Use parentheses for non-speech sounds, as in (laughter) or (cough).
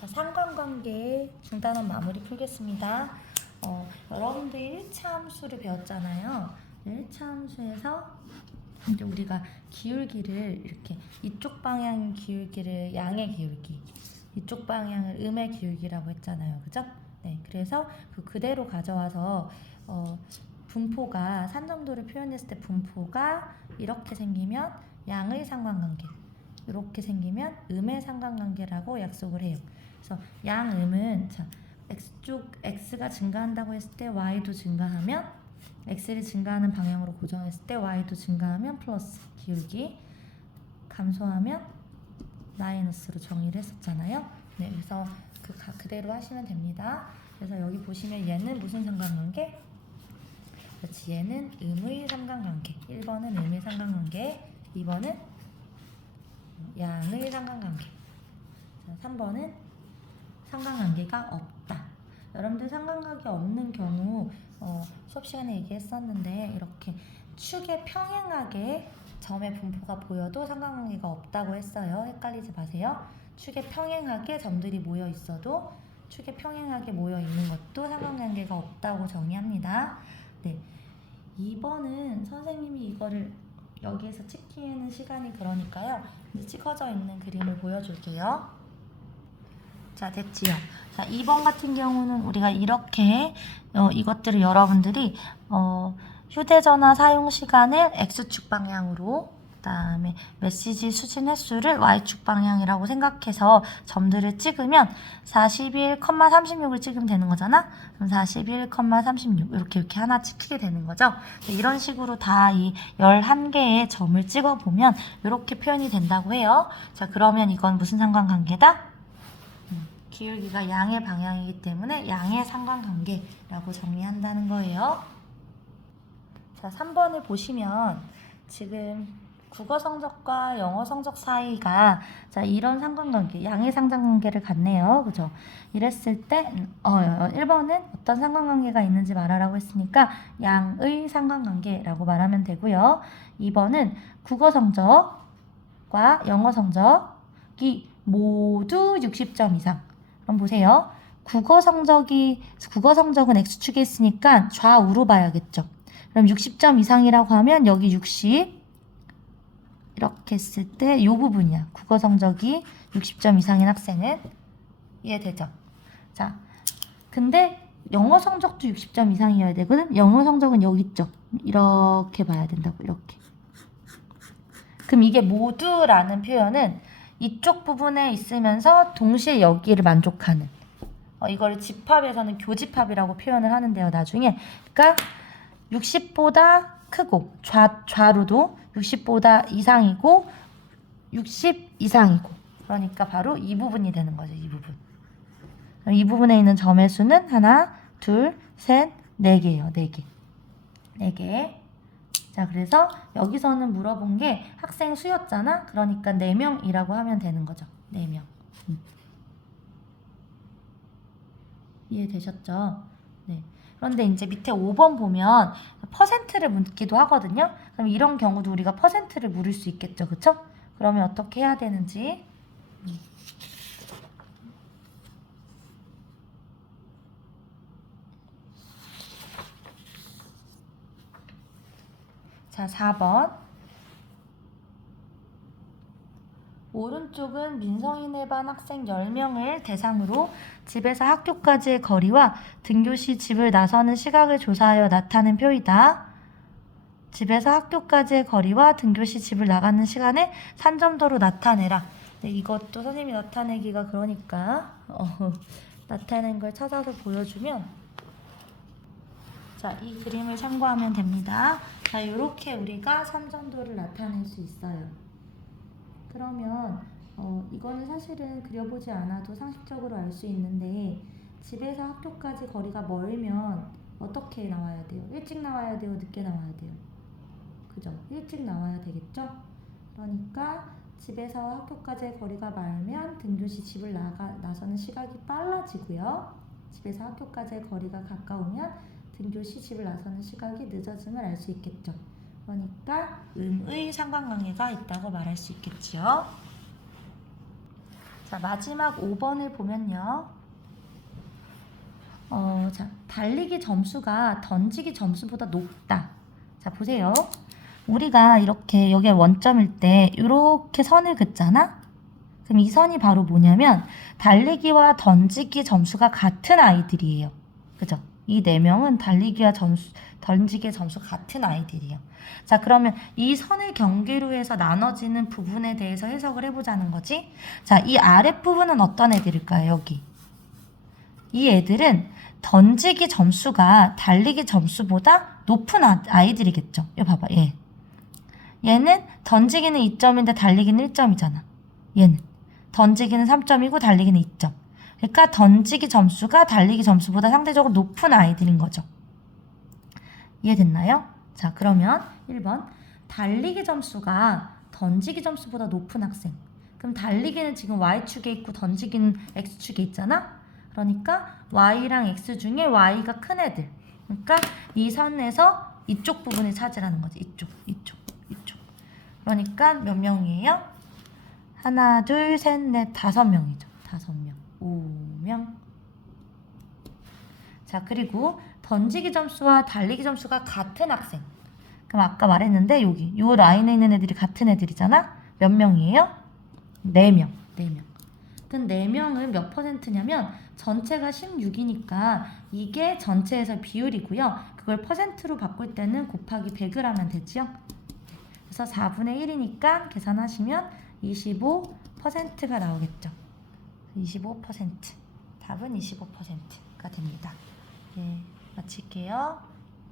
자, 상관관계 중단원 마무리 풀겠습니다. 어, 여러분들 1차 함수를 배웠잖아요. 1차 함수에서 이제 우리가 기울기를 이렇게 이쪽 방향 기울기를 양의 기울기, 이쪽 방향을 음의 기울기라고 했잖아요. 그죠? 네, 그래서 그 그대로 가져와서 어, 분포가 산점도를 표현했을 때 분포가 이렇게 생기면 양의 상관관계, 이렇게 생기면 음의 상관관계라고 약속을 해요. 그래서 양음은 자 x쪽 x가 증가한다고 했을 때 y도 증가하면 x를 증가하는 방향으로 고정했을 때 y도 증가하면 플러스 기울기 감소하면 마이너스로 정의를 했었잖아요. 네, 그래서 그 가- 그대로 하시면 됩니다. 그래서 여기 보시면 얘는 무슨 상관관계? 그렇지, 얘는 음의 상관관계. 1번은 음의 상관관계, 2번은 양의 상관관계. 자, 3번은 상관관계가 없다. 여러분들 상관관계 없는 경우 어, 수업 시간에 얘기했었는데 이렇게 축에 평행하게 점의 분포가 보여도 상관관계가 없다고 했어요. 헷갈리지 마세요. 축에 평행하게 점들이 모여 있어도 축에 평행하게 모여 있는 것도 상관관계가 없다고 정의합니다. 네. 2번은 선생님이 이거를 여기에서 찍기에는 시간이 그러니까요. 이제 찍어져 있는 그림을 보여줄게요. 자, 됐지요. 자, 2번 같은 경우는 우리가 이렇게 어, 이것들을 여러분들이 어, 휴대전화 사용 시간을 X축 방향으로 그 다음에 메시지 수신 횟수를 Y축 방향이라고 생각해서 점들을 찍으면 41,36을 찍으면 되는 거잖아. 그럼 41,36 이렇게 이렇게 하나 찍히게 되는 거죠. 네, 이런 식으로 다 이 11개의 점을 찍어 보면 이렇게 표현이 된다고 해요. 자, 그러면 이건 무슨 상관관계다? 기울기가 양의 방향이기 때문에 양의 상관관계라고 정리한다는 거예요. 자, 3번을 보시면 지금 국어 성적과 영어 성적 사이가 자, 이런 상관관계, 양의 상관관계를 갖네요. 그죠? 이랬을 때 어, 1번은 어떤 상관관계가 있는지 말하라고 했으니까 양의 상관관계라고 말하면 되고요. 2번은 국어 성적과 영어 성적이 모두 60점 이상. 그럼 보세요. 국어 성적이 국어 성적은 x축에 있으니까 좌우로 봐야겠죠. 그럼 60점 이상이라고 하면 여기 60 이렇게 했을 때 이 부분이야. 국어 성적이 60점 이상인 학생은 이해되죠? 자, 근데 영어 성적도 60점 이상이어야 되거든. 영어 성적은 여기 있죠. 이렇게 봐야 된다고 이렇게. 그럼 이게 모두라는 표현은 이쪽 부분에 있으면서 동시에 여기를 만족하는 어, 이거를 집합에서는 교집합이라고 표현을 하는데요. 나중에 그러니까 60보다 크고 좌, 좌루도 60보다 이상이고 60 이상이고 그러니까 바로 이 부분이 되는 거죠. 이 부분. 이 부분에 있는 점의 수는 하나, 둘, 셋, 네 개예요. 네 개. 네 개. 자, 그래서 여기서는 물어본 게 학생 수였잖아. 그러니까 4명이라고 하면 되는 거죠. 4명. 음. 이해되셨죠? 네. 그런데 이제 밑에 5번 보면 퍼센트를 묻기도 하거든요. 그럼 이런 경우도 우리가 퍼센트를 물을 수 있겠죠. 그쵸? 그러면 어떻게 해야 되는지. 음. 자, 4번. 오른쪽은 민성인의 반 학생 10명을 대상으로 집에서 학교까지의 거리와 등교 시 집을 나서는 시각을 조사하여 나타낸 표이다. 집에서 학교까지의 거리와 등교 시 집을 나가는 시간을 산점도로 나타내라. 네, 이것도 선생님이 나타내기가 그러니까 어, (laughs) 나타낸 걸 찾아서 보여주면 자, 이 그림을 참고하면 됩니다. 자, 이렇게 우리가 산점도를 나타낼 수 있어요. 그러면 어, 이거는 사실은 그려보지 않아도 상식적으로 알 수 있는데 집에서 학교까지 거리가 멀면 어떻게 나와야 돼요? 일찍 나와야 돼요? 늦게 나와야 돼요? 그죠? 일찍 나와야 되겠죠? 그러니까 집에서 학교까지의 거리가 멀면 등교시 집을 나가, 나서는 시각이 빨라지고요. 집에서 학교까지의 거리가 가까우면 등교시 집을 나서는 시각이 늦어짐을 알 수 있겠죠. 그러니까 음의 상관관계가 있다고 말할 수 있겠지요. 자, 자, 마지막 5번을 보면요. 어, 자, 달리기 점수가 던지기 점수보다 높다. 자, 보세요. 우리가 이렇게 여기에 원점일 때 이렇게 선을 긋잖아? 그럼 이 선이 바로 뭐냐면 달리기와 던지기 점수가 같은 아이들이에요. 그죠? 이 네 명은 달리기와 점수, 던지기의 점수 같은 아이들이에요. 자, 그러면 이 선을 경계로 해서 나눠지는 부분에 대해서 해석을 해보자는 거지. 자, 이 아랫부분은 어떤 애들일까요, 여기? 이 애들은 던지기 점수가 달리기 점수보다 높은 아- 아이들이겠죠. 이거 봐봐, 얘. 얘는 던지기는 2점인데 달리기는 1점이잖아. 얘는. 던지기는 3점이고 달리기는 2점. 그러니까 던지기 점수가 달리기 점수보다 상대적으로 높은 아이들인 거죠. 이해됐나요? 자, 그러면 1번. 달리기 점수가 던지기 점수보다 높은 학생. 그럼 달리기는 지금 Y축에 있고 던지기는 X축에 있잖아? 그러니까 Y랑 X 중에 Y가 큰 애들. 그러니까 이 선에서 이쪽 부분을 차지하는 거지. 이쪽, 이쪽, 이쪽. 그러니까 몇 명이에요? 하나, 둘, 셋, 넷, 다섯 명이죠. 다섯 명. 자, 그리고 던지기 점수와 달리기 점수가 같은 학생. 그럼 아까 말했는데 여기 요 라인에 있는 애들이 같은 애들이잖아. 몇 명이에요? 네 명. 네 명. 그럼 네 명은 몇 퍼센트냐면 전체가 16이니까 이게 전체에서 비율이고요. 그걸 퍼센트로 바꿀 때는 곱하기 100을 하면 되지요. 그래서 4분의 1이니까 계산하시면 25%가 나오겠죠. 25%. 답은 25%가 됩니다. 예, 마칠게요.